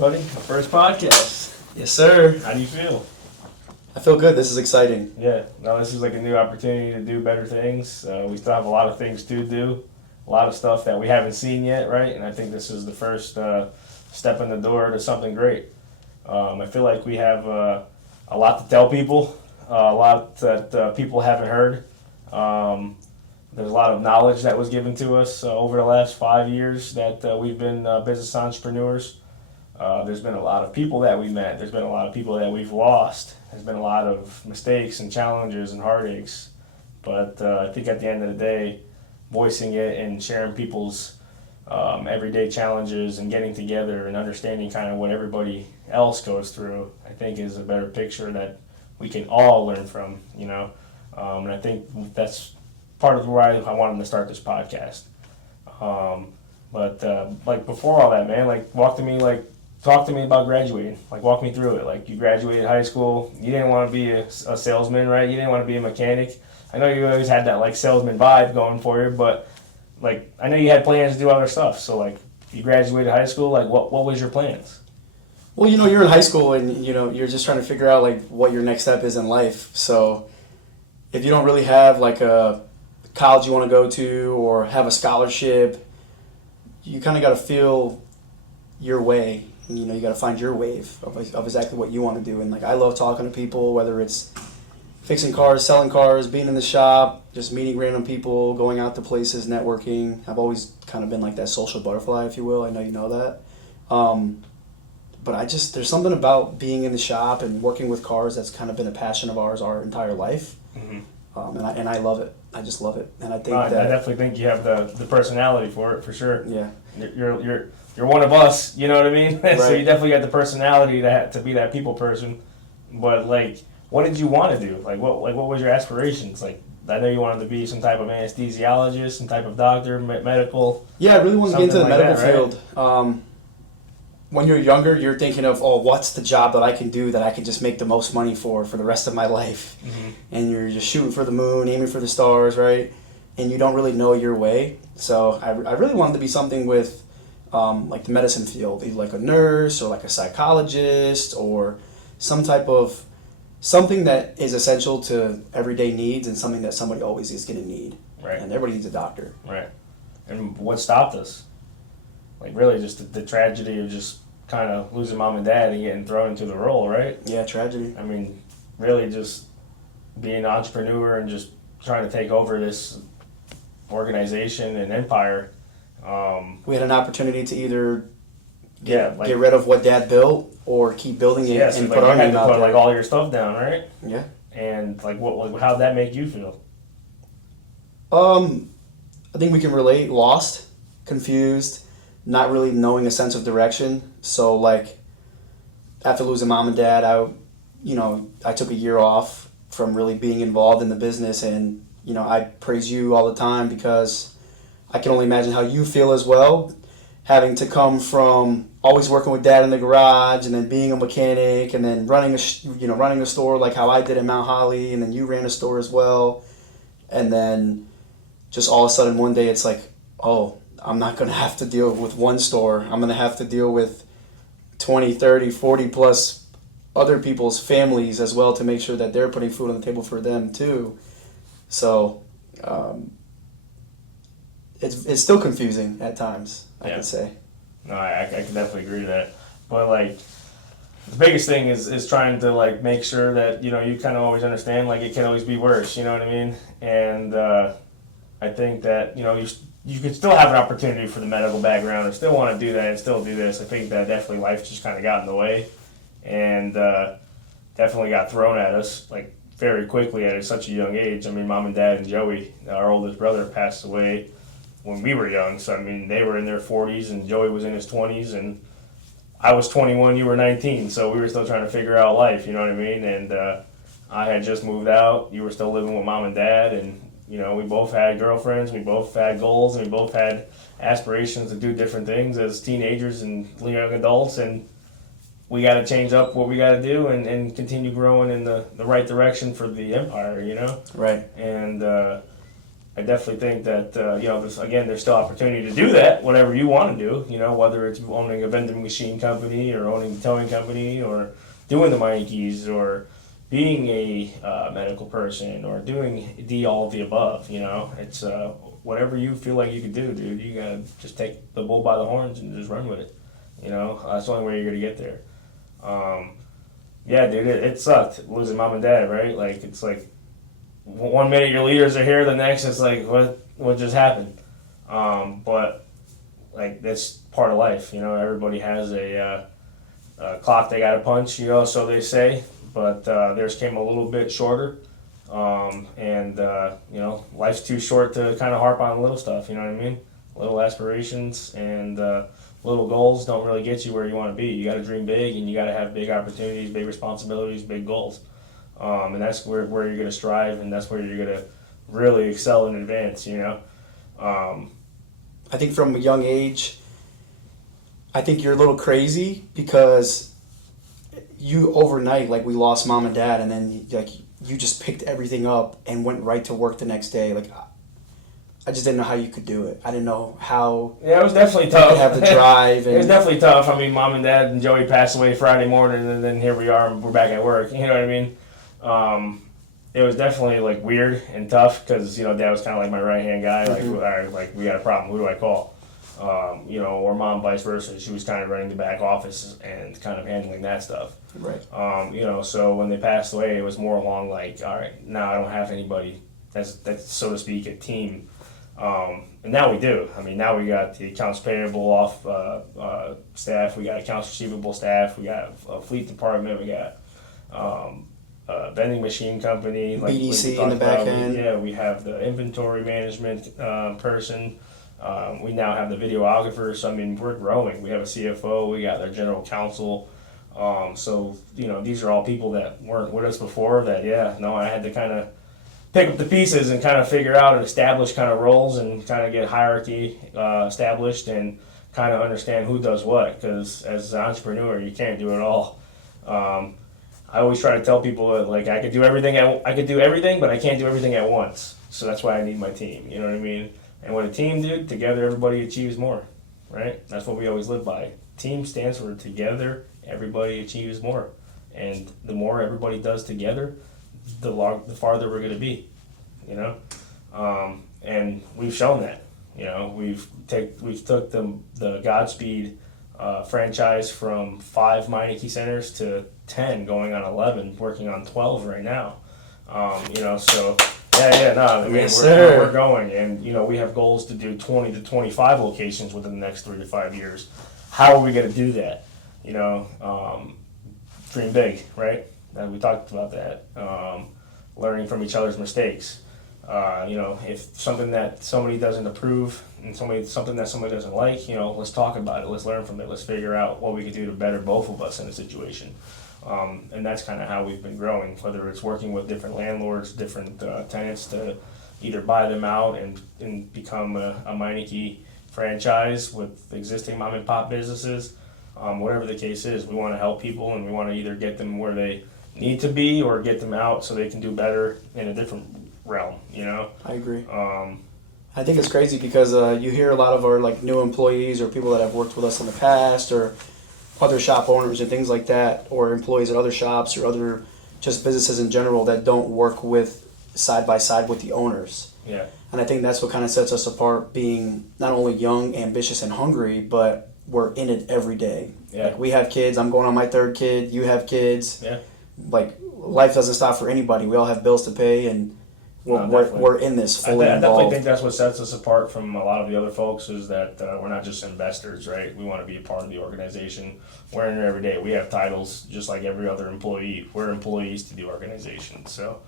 buddy. My first podcast. Yes, sir. How do you feel? I feel good. This is exciting. Yeah. No, this is like a new opportunity to do better things. We still have a lot of things to do. A lot of stuff that we haven't seen yet, right? And I think this is the first step in the door to something great. I feel like we have a lot to tell people, a lot that people haven't heard. There's a lot of knowledge that was given to us over the last 5 years that we've been business entrepreneurs. There's been a lot of people that we met. There's been a lot of people that we've lost. There's been a lot of mistakes and challenges and heartaches. But I think at the end of the day, voicing it and sharing people's everyday challenges and getting together and understanding kind of what everybody else goes through, I think is a better picture that we can all learn from, you know. And I think that's part of why I wanted to start this podcast. But like before all that, man, like talk to me about graduating. Like walk me through it. Like you graduated high school, you didn't want to be a salesman, right? You didn't want to be a mechanic. I know you always had that like salesman vibe going for you, but like I know you had plans to do other stuff. So like you graduated high school, like what was your plans? Well, you know, you're in high school and, you know, you're just trying to figure out like what your next step is in life. So if you don't really have like a college you want to go to or have a scholarship, you kind of got to feel your way. And, you know, you got to find your wave of exactly what you want to do. And like I love talking to people, whether it's fixing cars, selling cars, being in the shop, just meeting random people, going out to places, networking. I've always kind of been like that social butterfly, if you will. I know you know that. But there's something about being in the shop and working with cars that's kind of been a passion of ours our entire life. Mm-hmm. And I love it. I just love it. And I think I definitely think you have the personality for it, for sure. Yeah. You're one of us, you know what I mean? Right. So you definitely got the personality to be that people person. But like, what did you want to do? Like what was your aspirations? Like I know you wanted to be some type of anesthesiologist, some type of doctor, medical. Yeah, I really wanted to get into the like medical that, field. When you're younger, you're thinking of, what's the job that I can do that I can just make the most money for the rest of my life? Mm-hmm. And you're just shooting for the moon, aiming for the stars, right? And you don't really know your way. So I really wanted to be something with like the medicine field, either like a nurse or like a psychologist or something that is essential to everyday needs and something that somebody always is going to need. Right. And everybody needs a doctor. Right. And what stopped us? Like really just the tragedy of just kind of losing mom and dad and getting thrown into the role, right? Yeah, tragedy. I mean, really just being an entrepreneur and just trying to take over this organization and empire. We had an opportunity to either get rid of what dad built or keep building it and so put our name out there. Like all your stuff down, right? Yeah. And like how'd that make you feel? I think we can relate. Lost, confused, not really knowing a sense of direction. So like after losing mom and dad, I took a year off from really being involved in the business, and you know I praise you all the time because I can only imagine how you feel as well, having to come from always working with dad in the garage and then being a mechanic and then running a store like how I did in Mount Holly, and then you ran a store as well, and then just all of a sudden one day it's like, I'm not going to have to deal with one store. I'm going to have to deal with 20, 30, 40 plus other people's families as well to make sure that they're putting food on the table for them too. So it's still confusing at times, I could say. No, I can definitely agree to that. But like the biggest thing is trying to like make sure that, you know, you kind of always understand like it can always be worse, you know what I mean? And I think that, you know, you could still have an opportunity for the medical background or still want to do that and still do this. I think that definitely life just kind of got in the way and definitely got thrown at us like very quickly at such a young age. I mean, mom and dad and Joey, our oldest brother, passed away when we were young. So, I mean, they were in their 40s and Joey was in his 20s and I was 21, you were 19. So we were still trying to figure out life, you know what I mean? And I had just moved out. You were still living with mom and dad, and you know, we both had girlfriends, we both had goals, and we both had aspirations to do different things as teenagers and young adults, and we got to change up what we got to do and continue growing in the right direction for the empire, you know? Right. And I definitely think that there's still opportunity to do that, whatever you want to do. Whether it's owning a vending machine company or owning a towing company or doing the Meinekes or being a medical person or doing all of the above. It's whatever you feel like you could do, dude. You gotta just take the bull by the horns and just run with it. That's the only way you're gonna get there. Yeah, dude, it sucked losing mom and dad, right? Like it's like 1 minute your leaders are here, the next it's like what just happened. But like that's part of life, Everybody has a clock they got to punch, so they say. But theirs came a little bit shorter, and life's too short to kind of harp on little stuff. You know what I mean? Little aspirations and little goals don't really get you where you want to be. You got to dream big, and you got to have big opportunities, big responsibilities, big goals. And that's where you're going to strive, and that's where you're going to really excel in advance, I think from a young age, I think you're a little crazy because you overnight, like we lost mom and dad, and then you just picked everything up and went right to work the next day. Like I just didn't know how you could do it. I didn't know how. Yeah, it was definitely tough. You have the drive. It was definitely tough. I mean, mom and dad and Joey passed away Friday morning, and then here we are, and we're back at work. You know what I mean? It was definitely like weird and tough because dad was kind of like my right hand guy. Like, all right, like we got a problem. Who do I call? Or mom, vice versa. She was kind of running the back office and kind of handling that stuff. Right. So when they passed away, it was more along like, all right, now I don't have anybody that's so to speak a team. And now we do. I mean, now we got the accounts payable off staff. We got accounts receivable staff. We got a fleet department. We got a vending machine company. Like BDC in the back end. Yeah, we have the inventory management person. We now have the videographer. So, I mean, we're growing. We have a CFO. We got their general counsel. So, these are all people that weren't with us before that, I had to kind of pick up the pieces and kind of figure out and establish kind of roles and kind of get hierarchy established and kind of understand who does what, because as an entrepreneur you can't do it all. I always try to tell people that like I could do everything but I can't do everything at once, so that's why I need my team, you know what I mean? And what a team do, together everybody achieves more, right? That's what we always live by. Team stands for together everybody achieves more, and the more everybody does together, the farther we're going to be, and we've shown that. We've took the Godspeed franchise from 5 Meineke centers to 10, going on 11, working on 12 right now. So I mean, yes, we're going, and we have goals to do 20 to 25 locations within the next 3 to 5 years. How are we going to do that? Dream big, right? We talked about that. Learning from each other's mistakes. If something that somebody doesn't approve and something that somebody doesn't like, let's talk about it. Let's learn from it. Let's figure out what we can do to better both of us in a situation. And that's kind of how we've been growing, whether it's working with different landlords, different tenants to either buy them out and become a Meineke franchise with existing mom and pop businesses. Whatever the case is, we want to help people, and we want to either get them where they need to be or get them out so they can do better in a different realm, I agree. I think it's crazy because you hear a lot of our like new employees or people that have worked with us in the past or other shop owners and things like that, or employees at other shops or other just businesses in general that don't work with side by side with the owners. Yeah. And I think that's what kind of sets us apart, being not only young, ambitious, and hungry, but we're in it every day. Yeah. Like we have kids. I'm going on my 3rd kid. You have kids. Yeah. Like life doesn't stop for anybody. We all have bills to pay, and we're in this fully I definitely involved. think that's what sets us apart from a lot of the other folks is that we're not just investors, right? We want to be a part of the organization. We're in there every day. We have titles just like every other employee. We're employees to the organization, so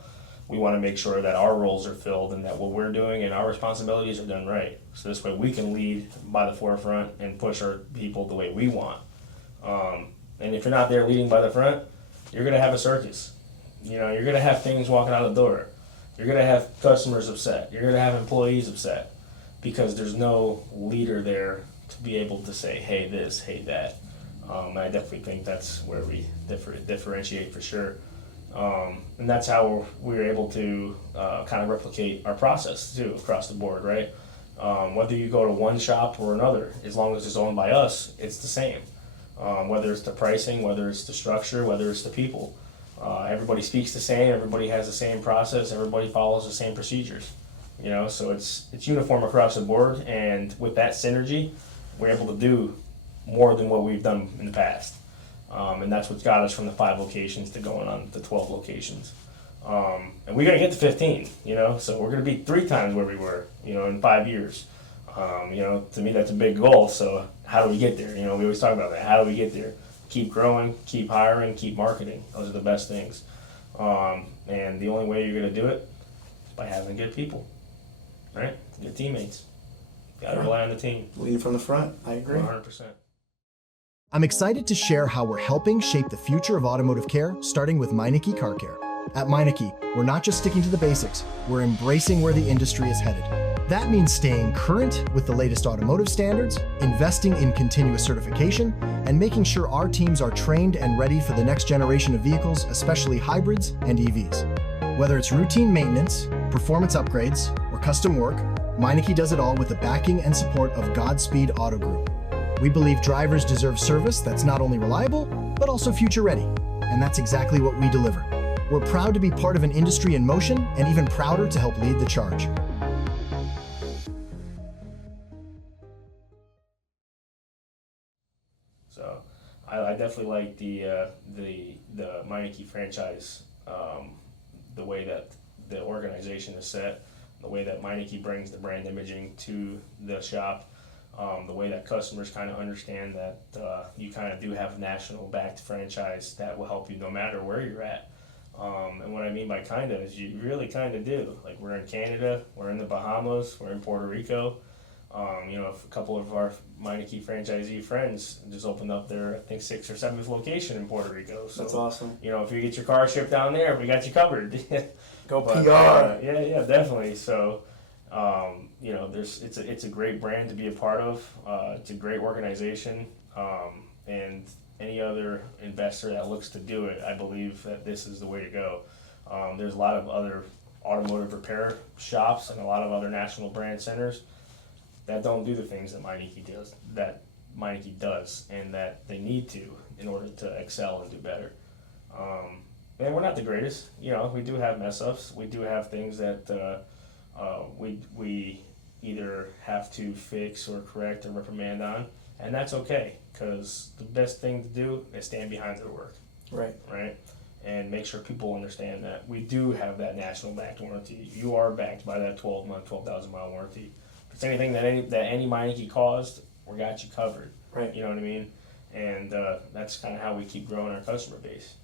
we want to make sure that our roles are filled and that what we're doing and our responsibilities are done right. So this way we can lead by the forefront and push our people the way we want. And if you're not there leading by the front, you're going to have a circus. You're going to have things walking out the door. You're going to have customers upset. You're going to have employees upset because there's no leader there to be able to say, hey this, hey that. I definitely think that's where we differentiate for sure. And that's how we were able to kind of replicate our process too across the board, right? Whether you go to one shop or another, as long as it's owned by us, it's the same. Whether it's the pricing, whether it's the structure, whether it's the people. Everybody speaks the same, everybody has the same process, everybody follows the same procedures. You know, so it's uniform across the board, and with that synergy, we're able to do more than what we've done in the past. And that's what's got us from the 5 locations to going on to 12 locations. And we're gonna get to 15, you know, so we're gonna be 3 times where we were, you know, in 5 years. You know, to me that's a big goal. So how do we get there? You know, we always talk about that. How do we get there? Keep growing, keep hiring, keep marketing. Those are the best things. And the only way you're gonna do it is by having good people, right? Good teammates. You gotta rely on the team. Leading from the front, I agree. 100%. I'm excited to share how we're helping shape the future of automotive care, starting with Meineke Car Care. At Meineke, we're not just sticking to the basics, we're embracing where the industry is headed. That means staying current with the latest automotive standards, investing in continuous certification, and making sure our teams are trained and ready for the next generation of vehicles, especially hybrids and EVs. Whether it's routine maintenance, performance upgrades, or custom work, Meineke does it all with the backing and support of Godspeed Auto Group. We believe drivers deserve service that's not only reliable, but also future ready. And that's exactly what we deliver. We're proud to be part of an industry in motion, and even prouder to help lead the charge. So I definitely like the Meineke franchise, the way that the organization is set, the way that Meineke brings the brand imaging to the shop. The way that customers kind of understand that you kind of do have a national backed franchise that will help you no matter where you're at. And what I mean by kind of is you really kind of do. Like we're in Canada, we're in the Bahamas, we're in Puerto Rico. You know, a couple of our Meineke franchisee friends just opened up their, I think, 6th or 7th location in Puerto Rico. So, That's awesome. You know, if you get your car shipped down there, we got you covered. Go But, PR. Yeah, definitely. So, you know, it's a great brand to be a part of. It's a great organization, and any other investor that looks to do it, I believe that this is the way to go. There's a lot of other automotive repair shops and a lot of other national brand centers that don't do the things that Meineke does, and that they need to in order to excel and do better. And we're not the greatest. You know, we do have mess ups. We do have things that we either have to fix or correct or reprimand on, and that's okay, because the best thing to do is stand behind their work. Right? And make sure people understand that we do have that national backed warranty. You are backed by that 12-month, 12,000-mile warranty. If it's anything that any Meineke caused, we got you covered. Right. You know what I mean? And that's kind of how we keep growing our customer base.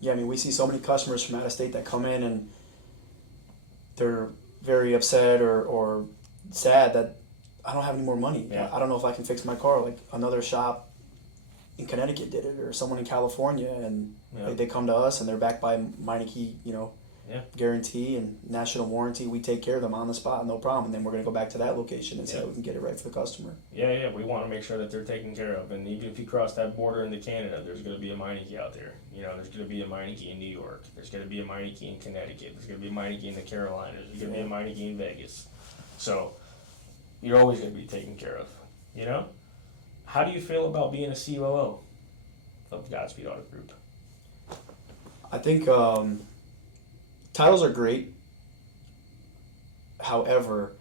Yeah, I mean, we see so many customers from out of state that come in and they're very upset or sad that I don't have any more money. Yeah. I don't know if I can fix my car. Like another shop in Connecticut did it, or someone in California, and they come to us and they're backed by Meineke, you know, guarantee and national warranty. We take care of them on the spot, no problem. And then we're going to go back to that location and see how we can get it right for the customer. Yeah, we want to make sure that they're taken care of. And even if you cross that border into Canada, there's going to be a Meineke out there. You know, there's going to be a Meineke in New York. There's going to be a Meineke in Connecticut. There's going to be a Meineke in the Carolinas. There's going to be a Meineke in Vegas. So you're always going to be taken care of, you know? How do you feel about being a COO of Godspeed Auto Group? I think titles are great. However,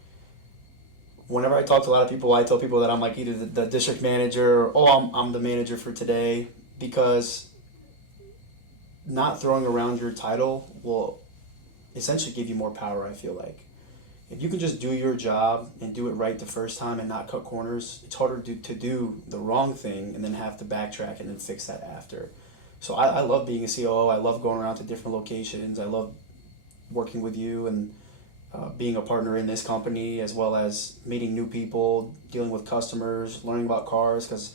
whenever I talk to a lot of people, I tell people that I'm like either the district manager or I'm the manager for today, because not throwing around your title will essentially give you more power, I feel like. If you can just do your job and do it right the first time and not cut corners, it's harder to do the wrong thing and then have to backtrack and then fix that after. So I love being a COO. I love going around to different locations. I love working with you and being a partner in this company, as well as meeting new people, dealing with customers, learning about cars, because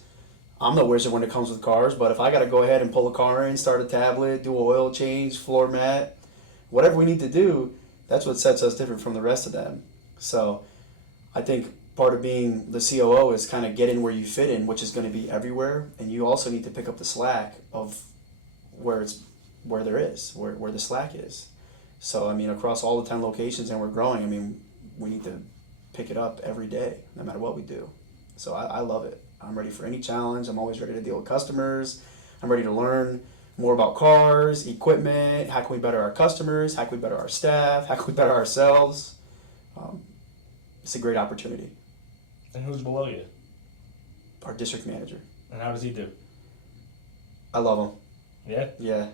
I'm no wizard when it comes with cars, but if I got to go ahead and pull a car in, start a tablet, do an oil change, floor mat, whatever we need to do, that's what sets us different from the rest of them. So I think part of being the COO is kind of get in where you fit in, which is going to be everywhere, and you also need to pick up the slack of where it's where there is, where the slack is. So, I mean, across all the 10 locations, and we're growing, I mean, we need to pick it up every day, no matter what we do. So I love it. I'm ready for any challenge. I'm always ready to deal with customers. I'm ready to learn more about cars, equipment. How can we better our customers? How can we better our staff? How can we better ourselves? It's a great opportunity. And who's below you? Our district manager. And how does he do? I love him. Yeah? Yeah.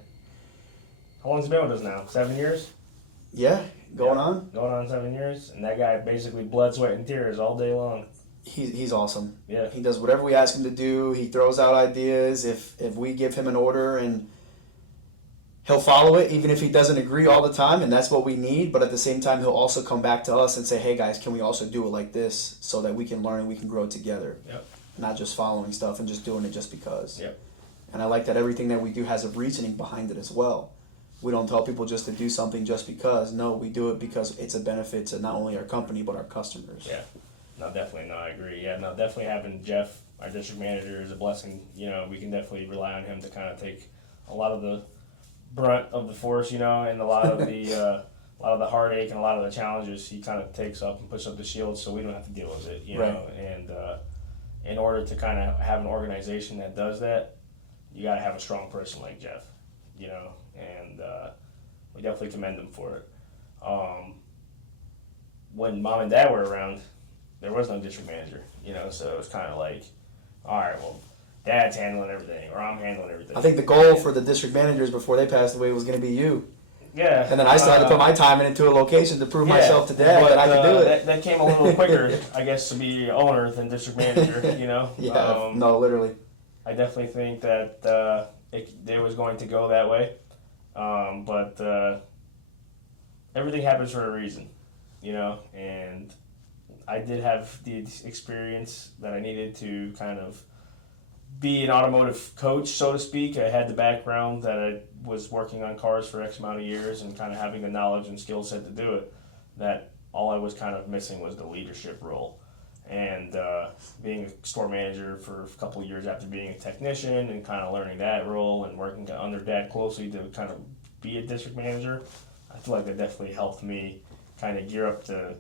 How long's he been with us now? 7 years? Yeah, going Yeah. on. Going on 7 years. And that guy basically blood, sweat, and tears all day long. He's awesome. Yeah. He does whatever we ask him to do. He throws out ideas. If we give him an order, and he'll follow it even if he doesn't agree all the time, and that's what we need. But at the same time, he'll also come back to us and say, hey guys, can we also do it like this so that we can learn and we can grow together? Yep. Not just following stuff and just doing it just because. Yep. And I like that everything that we do has a reasoning behind it as well. We don't tell people just to do something just because. No, we do it because it's a benefit to not only our company but our customers. Yeah. No, definitely. No, I agree. Yeah, no, definitely having Jeff, our district manager, is a blessing. You know, we can definitely rely on him to kind of take a lot of the brunt of the force, you know, and a lot of the heartache and a lot of the challenges he kind of takes up and puts up the shield so we don't have to deal with it, you know. And in order to kind of have an organization that does that, you got to have a strong person like Jeff, you know, and we definitely commend him for it. When mom and dad were around, there was no district manager, you know, so it was kind of like, all right, well, dad's handling everything, or I'm handling everything. I think the goal for the district managers before they passed away was going to be you. Yeah. And then I still had to put my time into a location to prove myself to dad that I could do it. That came a little quicker, I guess, to be owner than district manager, you know? Yeah, no, literally. I definitely think that it was going to go that way. But everything happens for a reason, you know? And I did have the experience that I needed to kind of be an automotive coach, so to speak. I had the background that I was working on cars for X amount of years and kind of having the knowledge and skill set to do it. That all I was kind of missing was the leadership role. And being a store manager for a couple of years after being a technician and kind of learning that role and working under Dad closely to kind of be a district manager, I feel like that definitely helped me kind of gear up to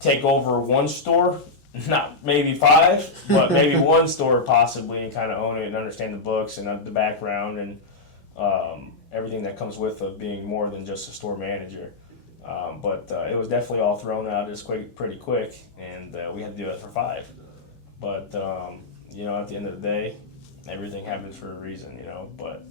take over one store. Not maybe 5, but maybe one store possibly, and kind of own it and understand the books and the background and everything that comes with of being more than just a store manager. But it was definitely all thrown out pretty quick, and we had to do it for 5. But you know, at the end of the day, everything happens for a reason, you know. But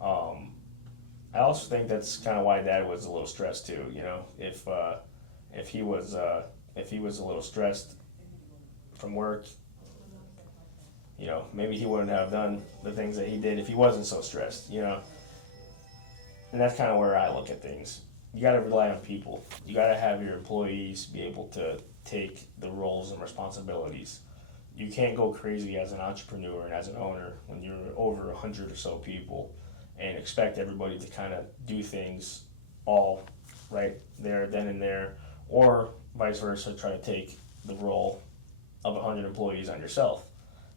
I also think that's kind of why Dad was a little stressed too. You know, if he was a little stressed from work, you know, maybe he wouldn't have done the things that he did if he wasn't so stressed, you know. And that's kind of where I look at things. You got to rely on people. You got to have your employees be able to take the roles and responsibilities. You can't go crazy as an entrepreneur and as an owner when you're over 100 or so people and expect everybody to kind of do things all right there, then and there, or vice versa, try to take the role of 100 employees on yourself,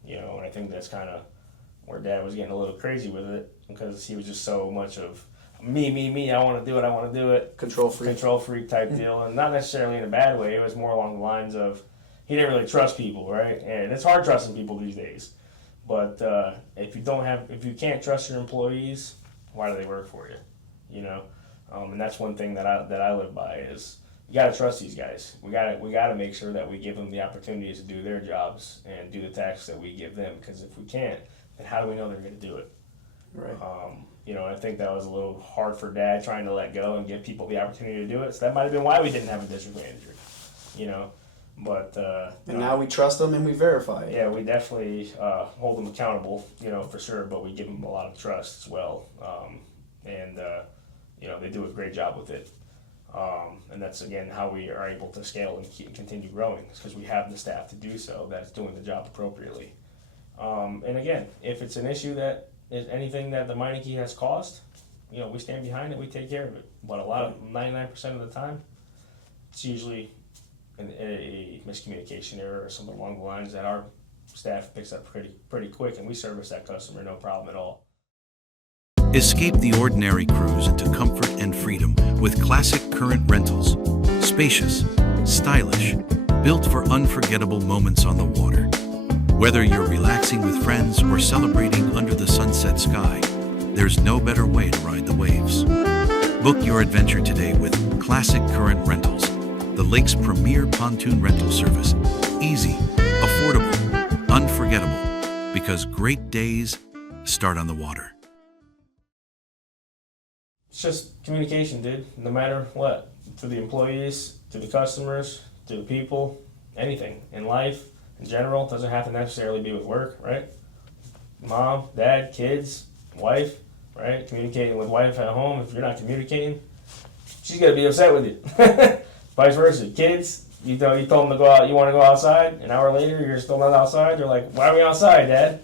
you know. And I think that's kind of where Dad was getting a little crazy with it, because he was just so much of me, I want to do it. Control freak type deal, and not necessarily in a bad way. It was more along the lines of he didn't really trust people, right? And it's hard trusting people these days. But if you can't trust your employees, why do they work for you? You know, and that's one thing that I live by is, you got to trust these guys. We got to make sure that we give them the opportunities to do their jobs and do the tasks that we give them. Because if we can't, then how do we know they're going to do it? Right. You know, I think that was a little hard for Dad trying to let go and give people the opportunity to do it. So that might have been why we didn't have a district manager. You know, but and now we trust them and we verify it. Yeah, we definitely hold them accountable. You know, for sure. But we give them a lot of trust as well. And you know, they do a great job with it. And that's, again, how we are able to scale and continue growing, because we have the staff to do so that's doing the job appropriately. And again, if it's an issue that is anything that the Meineke has caused, you know, we stand behind it, we take care of it. But 99% of the time, it's usually a miscommunication error or something along the lines that our staff picks up pretty quick, and we service that customer no problem at all. Escape the ordinary cruise into comfort and freedom with classic current rentals. Spacious, stylish, built for unforgettable moments on the water. Whether you're relaxing with friends or celebrating under the sunset sky, there's no better way to ride the waves. Book your adventure today with Classic Current Rentals, the lake's premier pontoon rental service. Easy, affordable, unforgettable, because great days start on the water. It's just communication, dude. No matter what, to the employees, to the customers, to the people, anything in life in general. Doesn't have to necessarily be with work, right? Mom, dad, kids, wife, right? Communicating with wife at home. If you're not communicating, she's gonna be upset with you. Vice versa. Kids, you told them to go out. You want to go outside. An hour later, you're still not outside. They're like, "Why are we outside, Dad?"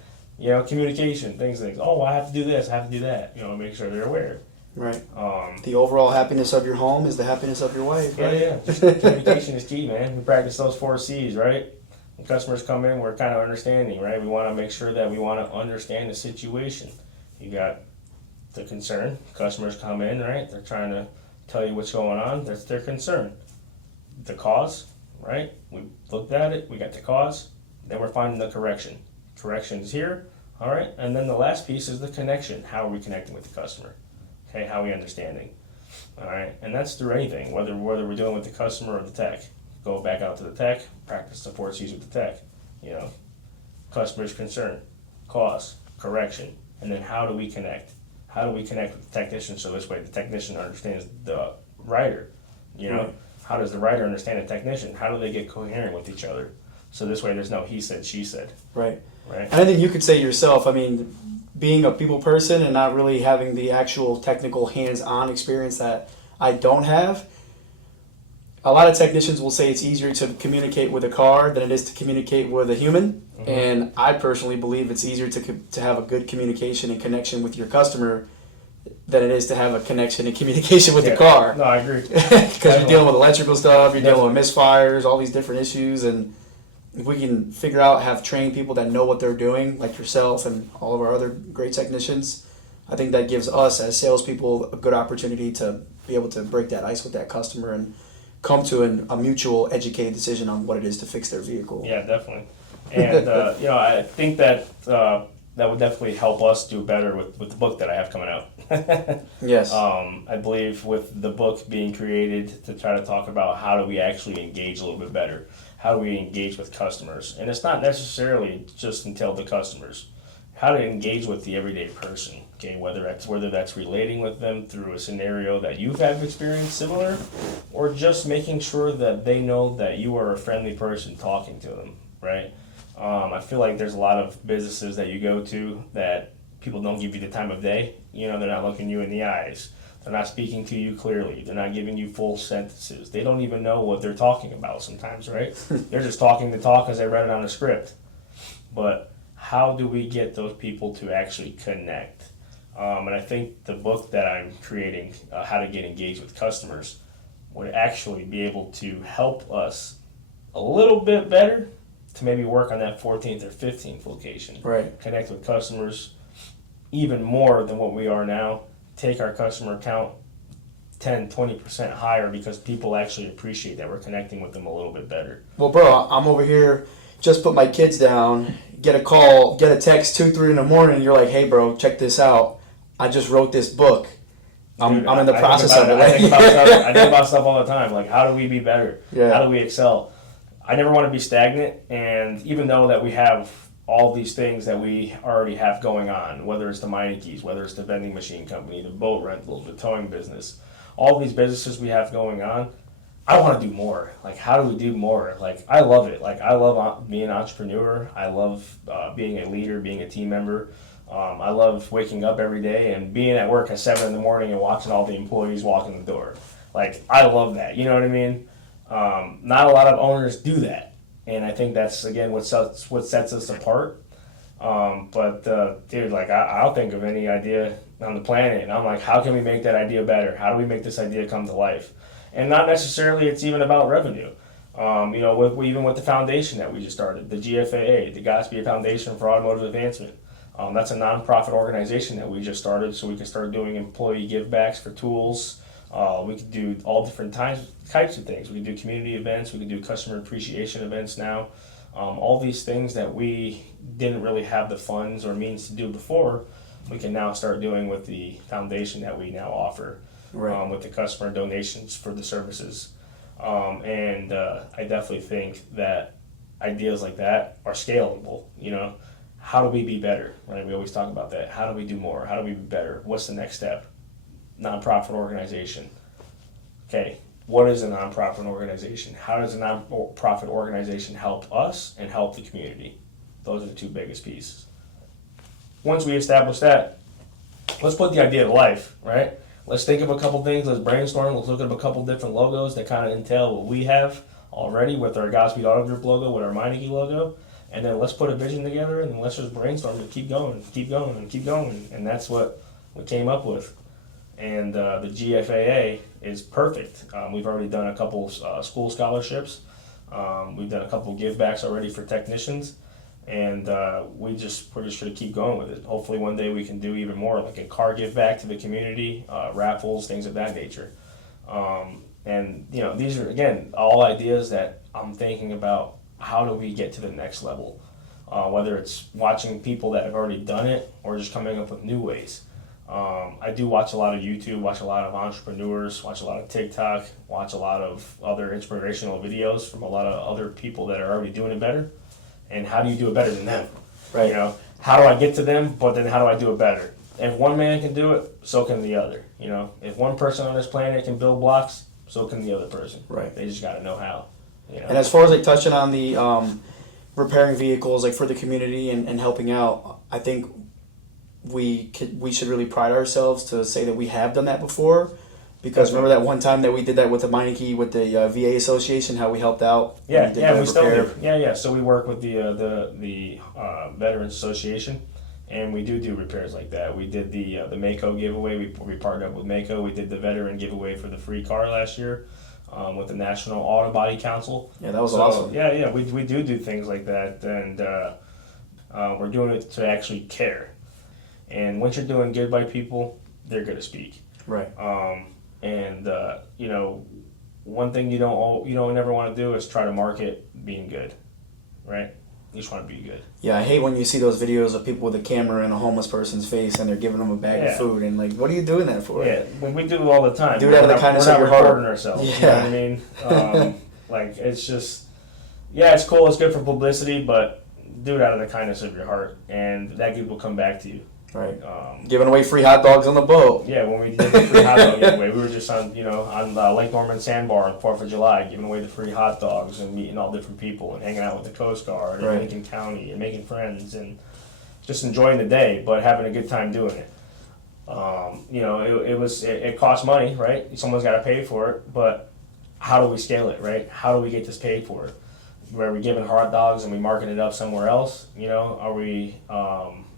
Communication, things like, "Oh, I have to do this. I have to do that." Make sure they're aware. Right. The overall happiness of your home is the happiness of your wife. Right? Yeah. Just communication is key, man. We practice those 4 C's, right? When customers come in, we're kind of understanding, right? We want to make sure that we want to understand the situation. You got the concern. Customers come in, right? They're trying to tell you what's going on. That's their concern. The cause, right? We looked at it. We got the cause. Then we're finding the correction. Correction's here, all right? And then the last piece is the connection. How are we connecting with the customer? Okay, how are we understanding? All right, and that's through anything, whether we're dealing with the customer or the tech. Go back out to the tech, practice the 4 C's with the tech. Customer's concern, cause, correction, and then how do we connect? How do we connect with the technician so this way the technician understands the rider? How does the rider understand the technician? How do they get coherent with each other? So this way there's no he said, she said. Right. Right. And I think you could say yourself, being a people person and not really having the actual technical hands-on experience that I don't have, a lot of technicians will say it's easier to communicate with a car than it is to communicate with a human. Mm-hmm. And I personally believe it's easier to have a good communication and connection with your customer than it is to have a connection and communication with the car. No, I agree. Because you're dealing with electrical stuff, you're dealing with misfires, all these different issues, and if we can figure out, have trained people that know what they're doing, like yourself and all of our other great technicians, I think that gives us as salespeople a good opportunity to be able to break that ice with that customer and come to a mutual educated decision on what it is to fix their vehicle. Yeah, definitely. And, I think that that would definitely help us do better with the book that I have coming out. Yes. I believe with the book being created to try to talk about how do we actually engage a little bit better. How do we engage with customers? And it's not necessarily just until the customers. How to engage with the everyday person, okay? Whether that's relating with them through a scenario that you've had experienced similar, or just making sure that they know that you are a friendly person talking to them, right? I feel like there's a lot of businesses that you go to that people don't give you the time of day. They're not looking you in the eyes. They're not speaking to you clearly. They're not giving you full sentences. They don't even know what they're talking about sometimes, right? They're just talking the talk because they read it on a script. But how do we get those people to actually connect? And I think the book that I'm creating, How to Get Engaged with Customers, would actually be able to help us a little bit better to maybe work on that 14th or 15th location. Right. Connect with customers even more than what we are now. Take our customer count 10, 20% higher because people actually appreciate that we're connecting with them a little bit better. Well, bro, I'm over here, just put my kids down, get a call, get a text 2, 3 in the morning, and you're like, hey, bro, check this out. I just wrote this book. I'm in the process of it. I think about stuff all the time. Like, how do we be better? Yeah. How do we excel? I never want to be stagnant, and even though that we have all these things that we already have going on, whether it's the Meinekes, whether it's the vending machine company, the boat rentals, the towing business, all these businesses we have going on, I want to do more. Like, how do we do more? Like, I love it. Like, I love being an entrepreneur. I love being a leader, being a team member. I love waking up every day and being at work at 7 in the morning and watching all the employees walk in the door. Like, I love that. You know what I mean? Not a lot of owners do that. And I think that's, again, what sets us apart. Dude, like, I'll think of any idea on the planet, and I'm like, how can we make that idea better? How do we make this idea come to life? And not necessarily it's even about revenue. Even with the foundation that we just started, the GFAA, the Gospia Foundation for Automotive Advancement. That's a nonprofit organization that we just started, so we can start doing employee givebacks for tools. We could do all different types of things. We can do community events. We can do customer appreciation events now. All these things that we didn't really have the funds or means to do before, we can now start doing with the foundation that we now offer, Right. with the customer donations for the services. I definitely think that ideas like that are scalable. How do we be better? Right? We always talk about that. How do we do more? How do we be better? What's the next step? Nonprofit organization. Okay, what is a nonprofit organization? How does a nonprofit organization help us and help the community? Those are the two biggest pieces. Once we establish that, let's put the idea to life, right? Let's think of a couple things, let's brainstorm, let's look at a couple different logos that kind of entail what we have already with our Godspeed Auto Group logo, with our Meineke logo, and then let's put a vision together and let's just brainstorm and keep going, and that's what we came up with. And the GFAA is perfect. We've already done a couple school scholarships. We've done a couple givebacks already for technicians, and we're just going to keep going with it. Hopefully one day we can do even more, like a car give back to the community, raffles, things of that nature. These are, again, all ideas that I'm thinking about. How do we get to the next level? Whether it's watching people that have already done it or just coming up with new ways. I do watch a lot of YouTube, watch a lot of entrepreneurs, watch a lot of TikTok, watch a lot of other inspirational videos from a lot of other people that are already doing it better. And how do you do it better than them? Right. How do I get to them, but then how do I do it better? If one man can do it, so can the other. If one person on this planet can build blocks, so can the other person. Right. They just got to know how. And as far as like touching on the repairing vehicles, like for the community and helping out, I think we should really pride ourselves to say that we have done that before, because remember that one time that we did that with the Meineke, with the VA Association, how we helped out. We still do. So we work with the Veterans Association, and we do repairs like that. We did the Mako giveaway. We partnered up with Mako. We did the veteran giveaway for the free car last year. With the National Auto Body Council. Yeah, that was awesome. We do things like that, and we're doing it to actually care. And once you're doing good by people, they're going to speak. Right. One thing you don't never want to do is try to market being good, right? You just want to be good. Yeah, I hate when you see those videos of people with a camera in a homeless person's face and they're giving them a bag of food, and like, what are you doing that for? Yeah, we do it all the time. Do it out of the kindness of your heart. We're not recording ourselves. Yeah. You know what I mean? It's just, it's cool, it's good for publicity, but do it out of the kindness of your heart, and that good will come back to you. Right. Giving away free hot dogs on the boat. Yeah, when we did the free hot dog giveaway, we were just on Lake Norman Sandbar on 4th of July, giving away the free hot dogs and meeting all different people and hanging out with the Coast Guard and Lincoln County and making friends and just enjoying the day, but having a good time doing it. It costs money, right? Someone's got to pay for it, but how do we scale it, right? How do we get this paid for? Where we giving hot dogs and we marking it up somewhere else? Are we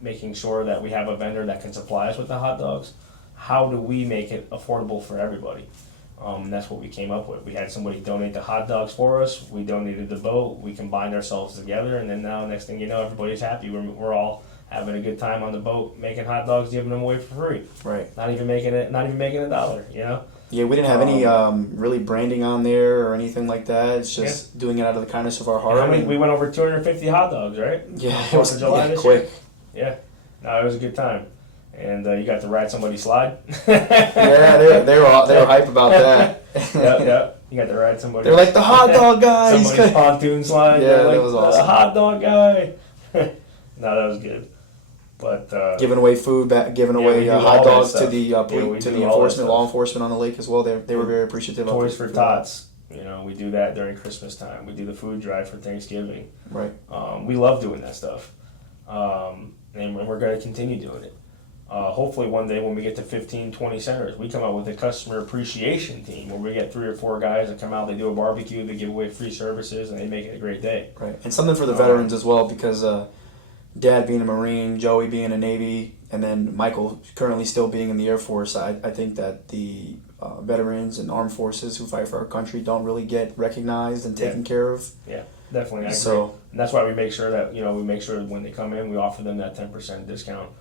making sure that we have a vendor that can supply us with the hot dogs? How do we make it affordable for everybody? That's what we came up with. We had somebody donate the hot dogs for us. We donated the boat. We combined ourselves together, and then now, next thing you know, everybody's happy. We're all having a good time on the boat, making hot dogs, giving them away for free. Right. Not even making $1. Yeah, we didn't have any really branding on there or anything like that. It's just doing it out of the kindness of our heart. We went over 250 hot dogs, right? Yeah, it was July this quick. Year. Yeah, no, it was a good time, and you got to ride somebody's slide. Yeah, they were hype about that. Yep. You got to ride somebody. They're like the hot dog guy. Somebody's pontoon slide. Yeah, that was awesome. The hot dog guy. No, that was good. But giving away food, giving away hot dogs to the law enforcement on the lake as well. They were very appreciative. Toys for Tots. We do that during Christmas time. We do the food drive for Thanksgiving. Right. We love doing that stuff, and we're going to continue doing it. Hopefully one day when we get to 15, 20 centers, we come out with a customer appreciation team where we get 3 or 4 guys that come out, they do a barbecue, they give away free services, and they make it a great day. Right. And something for the veterans as well, because Dad being a Marine, Joey being a Navy, and then Michael currently still being in the Air Force, I think that the veterans and armed forces who fight for our country don't really get recognized and taken care of. Yeah. Definitely, I agree. So And that's why we make sure that, we make sure when they come in, we offer them that 10% discount.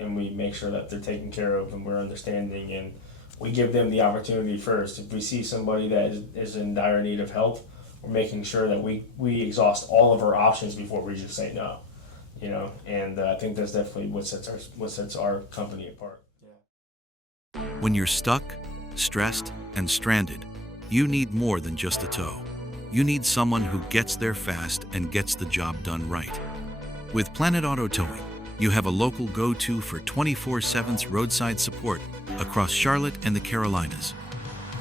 And we make sure that they're taken care of and we're understanding, and we give them the opportunity first. If we see somebody that is in dire need of help, we're making sure that we exhaust all of our options before we just say no. And I think that's definitely what sets our company apart. When you're stuck, stressed, and stranded, you need more than just a tow. You need someone who gets there fast and gets the job done right. With Planet Auto Towing, you have a local go-to for 24/7 roadside support across Charlotte and the Carolinas.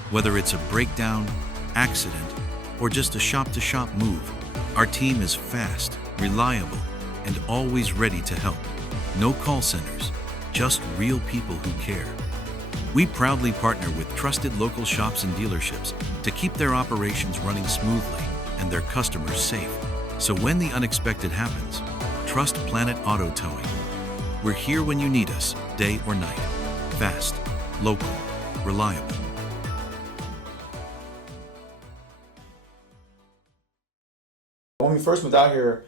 Whether it's a breakdown, accident, or just a shop-to-shop move, our team is fast, reliable, and always ready to help. No call centers, just real people who care. We proudly partner with trusted local shops and dealerships to keep their operations running smoothly and their customers safe. So when the unexpected happens, trust Planet Auto Towing. We're here when you need us, day or night. Fast, local, reliable. when we first moved out here,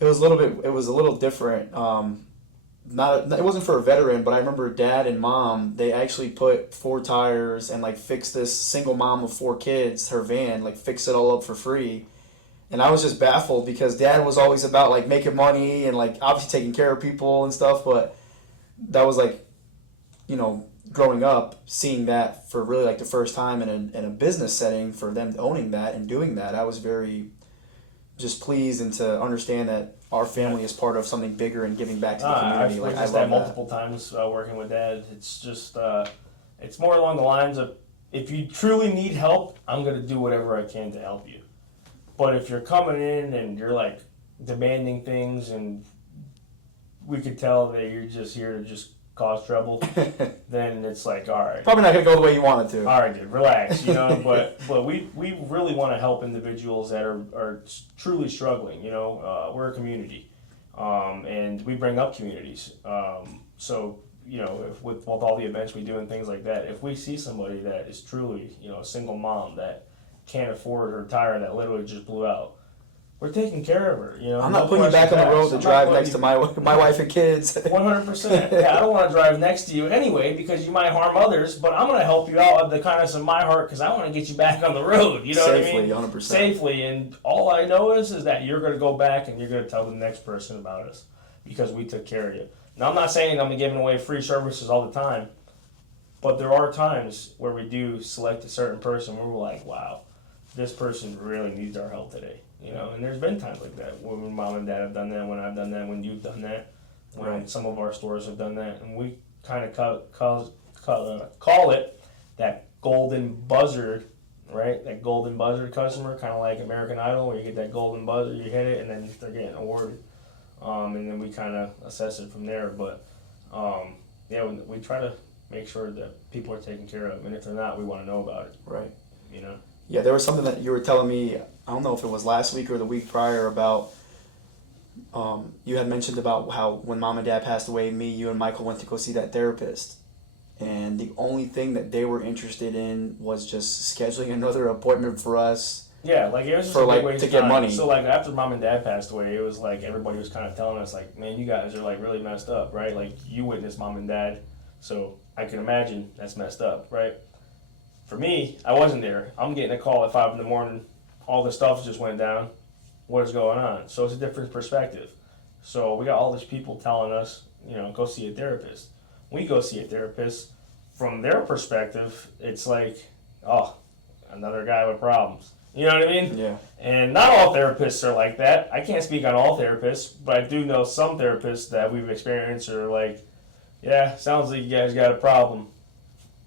it was a little different. It wasn't for a veteran, but I remember Dad and Mom, they actually put 4 tires and like fixed this single mom of 4 kids, her van, like fixed it all up for free. And I was just baffled because Dad was always about like making money and like obviously taking care of people and stuff, but that was like, growing up, seeing that for really like the first time in a business setting, for them owning that and doing that, I was very just pleased and to understand that our family is part of something bigger and giving back to the community. I've Like I just love that that. multiple times working with Dad. It's just it's more along the lines of, if you truly need help, I'm going to do whatever I can to help you. But if you're coming in and you're like demanding things and we could tell that you're just here to just cause trouble, then it's like, all right. Probably not going to go the way you want it to. All right, dude, relax, but we really want to help individuals that are truly struggling, we're a community, and we bring up communities, so, with all the events we do and things like that, if we see somebody that is truly, a single mom that can't afford her tire that literally just blew out, we're taking care of her, I'm not putting you back on the road to drive next to my wife and kids. 100%. Yeah, I don't want to drive next to you anyway because you might harm others, but I'm going to help you out of the kindness of my heart because I want to get you back on the road. You know Safely, what I mean? 100%. Safely, and all I know is that you're going to go back and you're going to tell the next person about us because we took care of you. Now, I'm not saying I'm giving away free services all the time, but there are times where we do select a certain person where we're like, wow, this person really needs our help today. And there's been times like that when Mom and Dad have done that, when I've done that, when you've done that, when Right. some of our stores have done that, and we kind of call it that golden buzzard, right? That golden buzzard customer, kind of like American Idol, where you get that golden buzzer, you hit it, and then they're getting awarded, and then we kind of assess it from there. But we try to make sure that people are taken care of, and if they're not, we want to know about it. Right. Yeah, there was something that you were telling me, I don't know if it was last week or the week prior, about you had mentioned about how when Mom and Dad passed away, you and Michael went to go see that therapist, and the only thing that they were interested in was just scheduling another appointment for us. Yeah, like it was just for a big like waste to of get time. money. So like after Mom and Dad passed away, it was like everybody was kind of telling us like, man, you guys are like really messed up, right? Like you witnessed Mom and Dad, so I can imagine that's messed up, right? For me, I wasn't there. I'm getting a call at 5 a.m. All the stuff just went down. What is going on? So it's a different perspective. So we got all these people telling us, go see a therapist. We go see a therapist. From their perspective, it's like, oh, another guy with problems. You know what I mean? Yeah. And not all therapists are like that. I can't speak on all therapists, but I do know some therapists that we've experienced are like, yeah, sounds like you guys got a problem.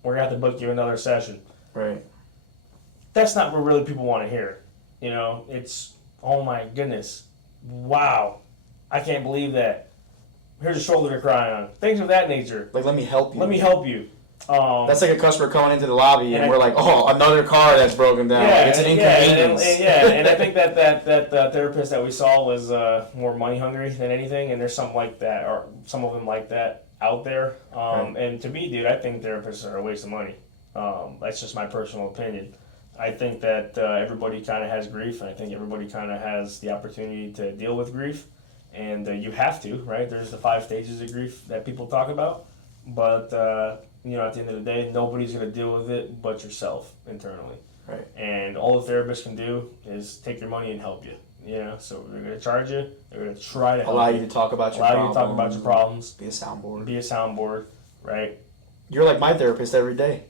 We're going to have to book you another session. Right. That's not what really people want to hear. It's, oh my goodness, wow, I can't believe that. Here's a shoulder to cry on. Things of that nature. Like, let me help you. Let me help you. That's like a customer coming into the lobby and and we're like, oh, another car that's broken down. Like, it's an inconvenience. And I think that therapist that we saw was more money hungry than anything, and there's some like that, or some of them like that out there. Right. And to me, dude, I think therapists are a waste of money. That's just my personal opinion. I think that everybody kind of has grief, and I think everybody kind of has the opportunity to deal with grief, and you have to, right? There's the 5 stages of grief that people talk about, but you know, at the end of the day, nobody's going to deal with it but yourself internally. Right. And all the therapist can do is take your money and help you. You know, so they're going to charge you. They're going to try to help Allow you to talk about your allow problems. you to talk about your problems. Be a soundboard. Be a soundboard, right? You're like my therapist every day.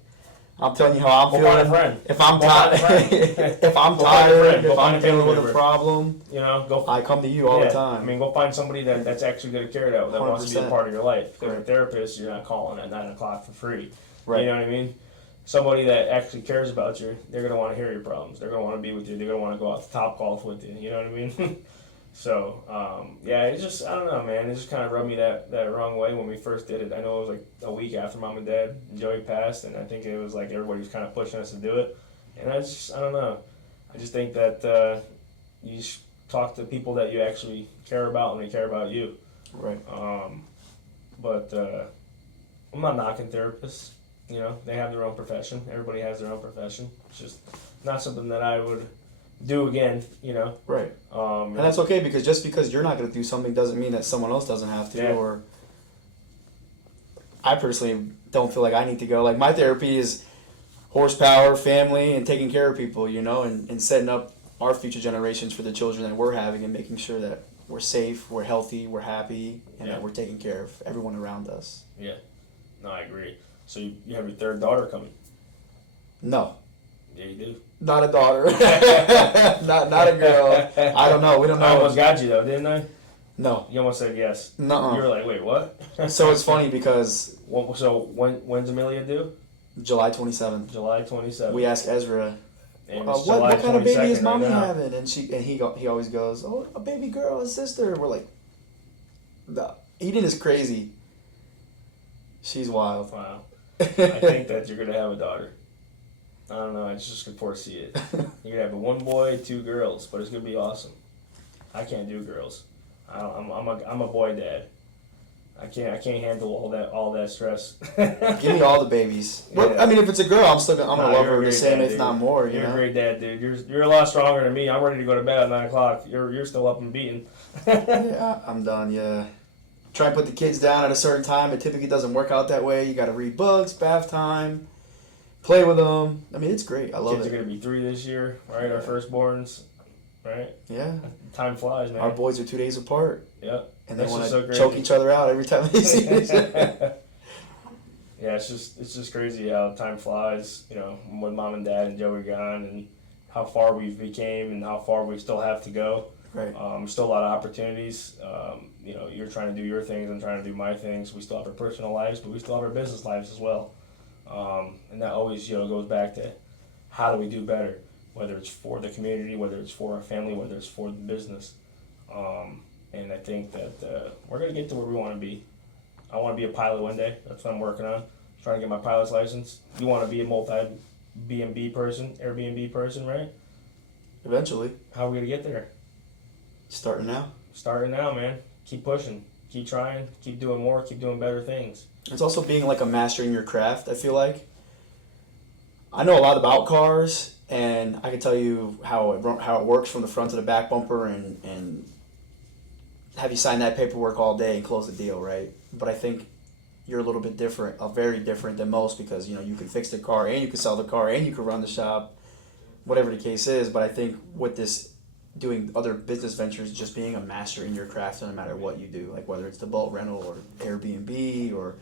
I'm telling you how I'm Go feeling. find a friend. If I'm Go find a tired, friend. if I'm Go find a tired, friend. Go if find I'm a family dealing with a member. problem, You know, go. I come to you all the time. I mean, go find somebody that's actually going to care that wants to be a 100%. part of your life. Because Right. a therapist, you're not calling at 9 o'clock for free. Right. You know what I mean? Somebody that actually cares about you, they're going to want to hear your problems. They're going to want to be with you. They're going to want to go out to Top Golf with you. You know what I mean? So, yeah, it's just, I don't know, man. It just kind of rubbed me that wrong way when we first did it. I know it was like a week after Mom and Dad and Joey passed, and I think it was like everybody was kind of pushing us to do it. And I don't know. I just think that you should talk to people that you actually care about and they care about you. Right. But I'm not knocking therapists. You know, they have their own profession. Everybody has their own profession. It's just not something that I would do again, you know. Right. And that's okay, because just because you're not going to do something doesn't mean that someone else doesn't have to. Yeah. Or I personally don't feel like I need to go. Like, my therapy is horsepower, family, and taking care of people, you know, and setting up our future generations for the children that we're having, and making sure that we're safe, we're healthy, we're happy, and that we're taking care of everyone around us. Yeah. No, I agree. So you have your 3rd daughter coming. No. Yeah, you do. Not a daughter. not a girl. I don't know. We don't know. I almost got you, though, didn't I? No. You almost said yes. Nuh-uh. You were like, wait, what? So it's funny because So when's Amelia due? July 27th. July 27th. We asked Ezra, And it's what July kind of baby is 22nd mommy right now. having? And he always goes, oh, a baby girl, a sister. We're like, no. Eden is crazy. She's wild. Wow. I think that you're going to have a daughter. I don't know. I just can foresee it. You're going to have a 1 boy, 2 girls, but it's going to be awesome. I can't do girls. I'm a boy dad. I can't handle all that stress. Give me all the babies. Yeah. Well, I mean, if it's a girl, I'm gonna love you're her a the great same, dad, if dude. not more. You're You know? a great you're a great dad, dude. You're a lot stronger than me. I'm ready to go to bed at 9 o'clock. You're still up and beating. Yeah, I'm done. Yeah. Try and put the kids down at a certain time. It typically doesn't work out that way. You got to read books, bath time, play with them. I mean, it's great. I love Kids it. are going to be 3 this year, right? Our firstborns, right? Yeah. Time flies, man. Our boys are 2 days apart. Yep. And they That's want just to so crazy. choke each other out every time they see each other. Yeah, it's just crazy how time flies, you know, when Mom and Dad and Joey gone, and how far we've became and how far we still have to go. Right. Still a lot of opportunities. You know, you're trying to do your things, I'm trying to do my things. We still have our personal lives, but we still have our business lives as well. And that always, you know, goes back to how do we do better, whether it's for the community, whether it's for our family, whether it's for the business. And I think that we're going to get to where we want to be. I want to be a pilot one day. That's what I'm working on. Trying to get my pilot's license. You want to be a multi-B&B person, Airbnb person, right? Eventually. How are we going to get there? Starting now. Starting now, man. Keep pushing. Keep trying. Keep doing more. Keep doing better things. It's also being like a master in your craft, I feel like. I know a lot about cars, and I can tell you how it works from the front to the back bumper, and have you sign that paperwork all day and close the deal, right? But I think you're a little bit different, very different than most, because, you know, you can fix the car and you can sell the car and you can run the shop, whatever the case is. But I think with this, doing other business ventures, just being a master in your craft, no matter what you do, like whether it's the boat rental or Airbnb or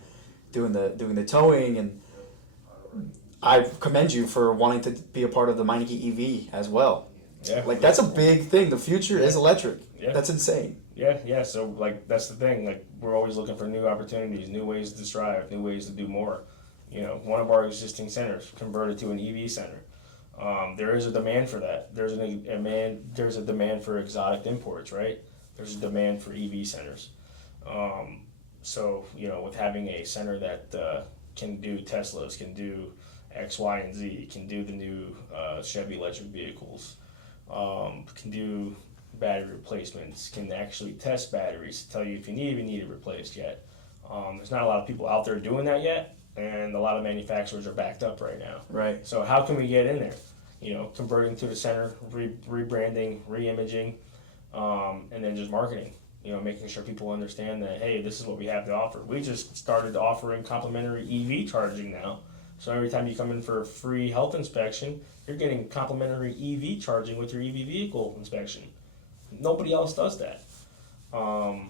doing the towing, and I commend you for wanting to be a part of the Meineke EV as well. Yeah. Like, that's a big thing. The future is electric. Yeah. That's insane. Yeah. So, like, that's the thing. Like, we're always looking for new opportunities, new ways to strive, new ways to do more. You know, one of our existing centers converted to an EV center. There is a demand for that. There's a demand for exotic imports, right? There's a demand for EV centers. So, you know, with having a center that can do Teslas, can do X, Y, and Z, can do the new Chevy electric vehicles, can do battery replacements, can actually test batteries to tell you if you even need it replaced yet. There's not a lot of people out there doing that yet, and a lot of manufacturers are backed up right now. Right. So how can we get in there? converting to the center, rebranding, re-imaging, and then just marketing. Making sure people understand that, hey, this is what we have to offer. We just started offering complimentary EV charging now. So every time you come in for a free health inspection, you're getting complimentary EV charging with your EV vehicle inspection. Nobody else does that. And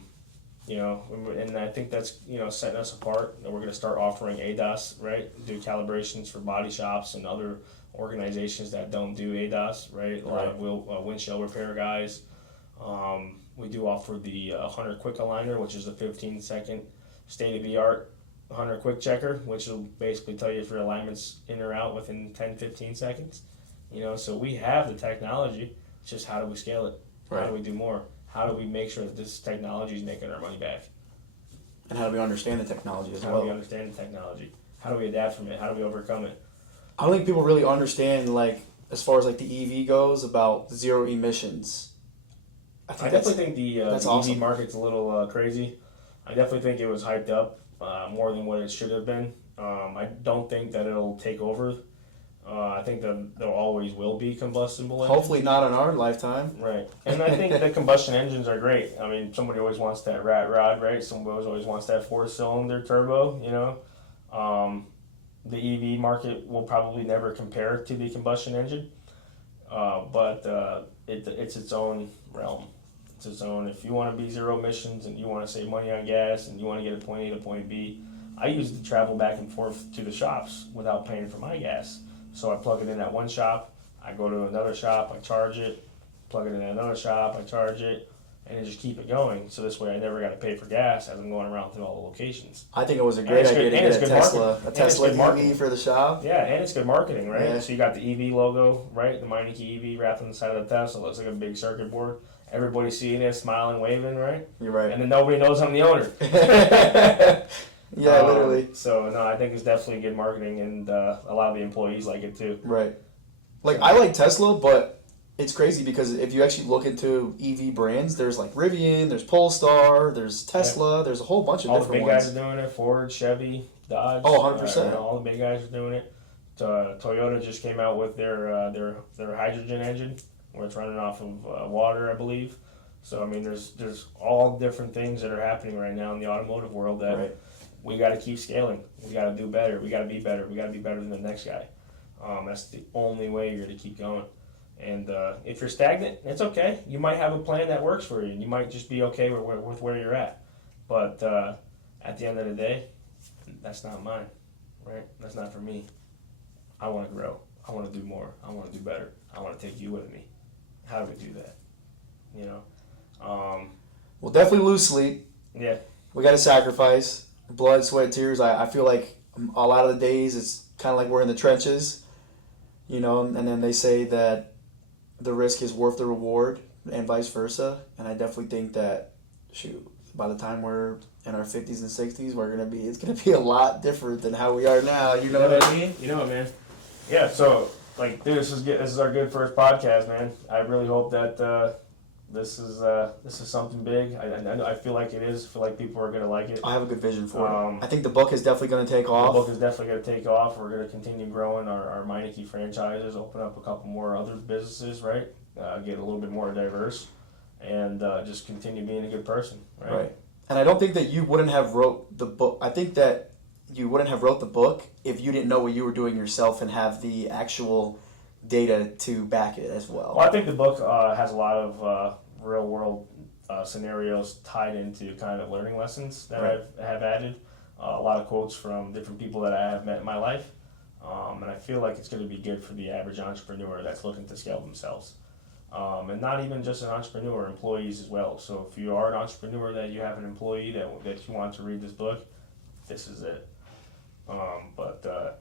I think that's, setting us apart. We're going to start offering ADAS, right? Do calibrations for body shops and other organizations that don't do ADAS, right? A lot of windshield repair guys. We do offer the Hunter Quick Aligner, which is a 15-second state-of-the-art Hunter Quick Checker, which will basically tell you if your alignment's in or out within 10-15 seconds. So we have the technology. It's just how do we scale it? Right. How do we do more? How do we make sure that this technology is making our money back? And how do we understand the technology as well? How do we understand the technology? How do we adapt from it? How do we overcome it? I don't think people really understand, as far as the EV goes, about zero emissions. I definitely think the awesome. EV market's a little crazy. I definitely think it was hyped up more than what it should have been. I don't think that it'll take over. I think that there always will be combustible engines. Hopefully not in our lifetime. Right. And I think the combustion engines are great. I mean, somebody always wants that rat rod, right? Somebody always wants that 4-cylinder turbo, The EV market will probably never compare to the combustion engine, but it's its own realm. It's its own. If you want to be zero emissions and you want to save money on gas and you want to get a point A to point B, I use it to travel back and forth to the shops without paying for my gas. So I plug it in at one shop, I go to another shop, I charge it, plug it in at another shop, I charge it, and then just keep it going. So this way I never got to pay for gas as I'm going around through all the locations. I think it was a great idea to get a Tesla EV for the shop. Yeah, and it's good marketing, right? Yeah. So you got the EV logo, right? The Meineke EV wrapped on the side of the Tesla. It looks like a big circuit board. Everybody's seeing it, smiling, waving, right? You're right. And then nobody knows I'm the owner. Yeah, literally. So, no, I think it's definitely good marketing, and a lot of the employees like it too. Right. I like Tesla, but it's crazy because if you actually look into EV brands, there's Rivian, there's Polestar, there's Tesla, there's a whole bunch of different ones. All the big guys are doing it. Ford, Chevy, Dodge. Oh, 100%. All the big guys are doing it. Toyota just came out with their hydrogen engine, where it's running off of water, I believe. So, I mean, there's all different things that are happening right now in the automotive world that we got to keep scaling. We got to do better. We got to be better. We got to be better than the next guy. That's the only way you're going to keep going. And if you're stagnant, it's okay. You might have a plan that works for you, and you might just be okay with where you're at. But at the end of the day, that's not mine, right? That's not for me. I want to grow. I want to do more. I want to do better. I want to take you with me. How do we do that? We'll definitely lose sleep. Yeah. We got to sacrifice. Blood, sweat, tears. I feel like a lot of the days it's kind of like we're in the trenches, and then they say that the risk is worth the reward and vice versa. And I definitely think that, by the time we're in our 50s and 60s, it's gonna be a lot different than how we are now. You know what I mean? You know it, man. Yeah. So, dude, this is our good first podcast, man. I really hope that this is something big. I feel like it is. I feel like people are gonna like it. I have a good vision for it. I think the book is definitely gonna take off. The book is definitely gonna take off. We're gonna continue growing our Meineke franchises, open up a couple more other businesses, right? Get a little bit more diverse, and just continue being a good person, right? Right. And I don't think that you wouldn't have wrote the book. I think that you wouldn't have wrote the book if you didn't know what you were doing yourself and have the actual data to back it as well. Well, I think the book has a lot of real world scenarios tied into kind of learning lessons that I have added. A lot of quotes from different people that I have met in my life. And I feel like it's going to be good for the average entrepreneur that's looking to scale themselves. And not even just an entrepreneur, employees as well. So if you are an entrepreneur that you have an employee that you want to read this book, this is it.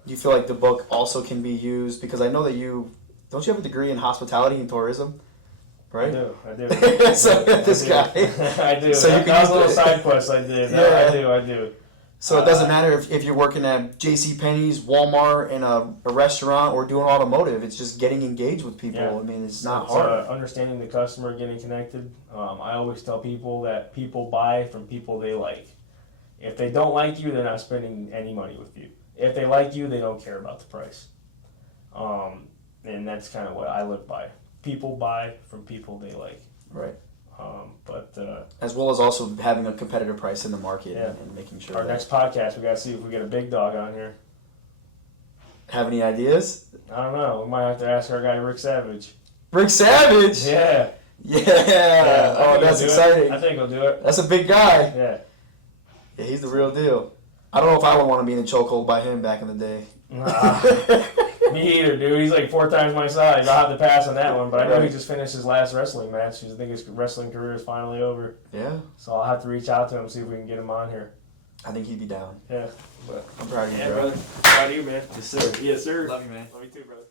You feel like the book also can be used, because I know that don't you have a degree in hospitality and tourism? Right? I do. So this guy. I do. So that was a little side quest I did. Yeah. I do. So it doesn't matter if you're working at JCPenney's, Walmart, in a restaurant, or doing automotive. It's just getting engaged with people. Yeah. I mean, it's not hard. Understanding the customer, getting connected. I always tell people that people buy from people they like. If they don't like you, they're not spending any money with you. If they like you, they don't care about the price. and that's kind of what I live by. People buy from people they like. Right. But as well as also having a competitive price in the market Yeah. and making sure. our that next podcast, we got to see if we get a big dog on here. Have any ideas? I don't know. We might have to ask our guy Rick Savage. Rick Savage. Yeah. Yeah. Oh, that's exciting. I think he'll do it. That's a big guy. Yeah. Yeah, he's the real deal. I don't know if I would want to be in a chokehold by him back in the day. Nah, me either, dude. He's like 4 times my size. I'll have to pass on that one. But I know he just finished his last wrestling match. I think his wrestling career is finally over. Yeah. So I'll have to reach out to him, see if we can get him on here. I think he'd be down. Yeah. But I'm proud of you, yeah, bro. brother. Proud of you, man. Yes, sir. Yes, sir. Love you, man. Love you too, brother.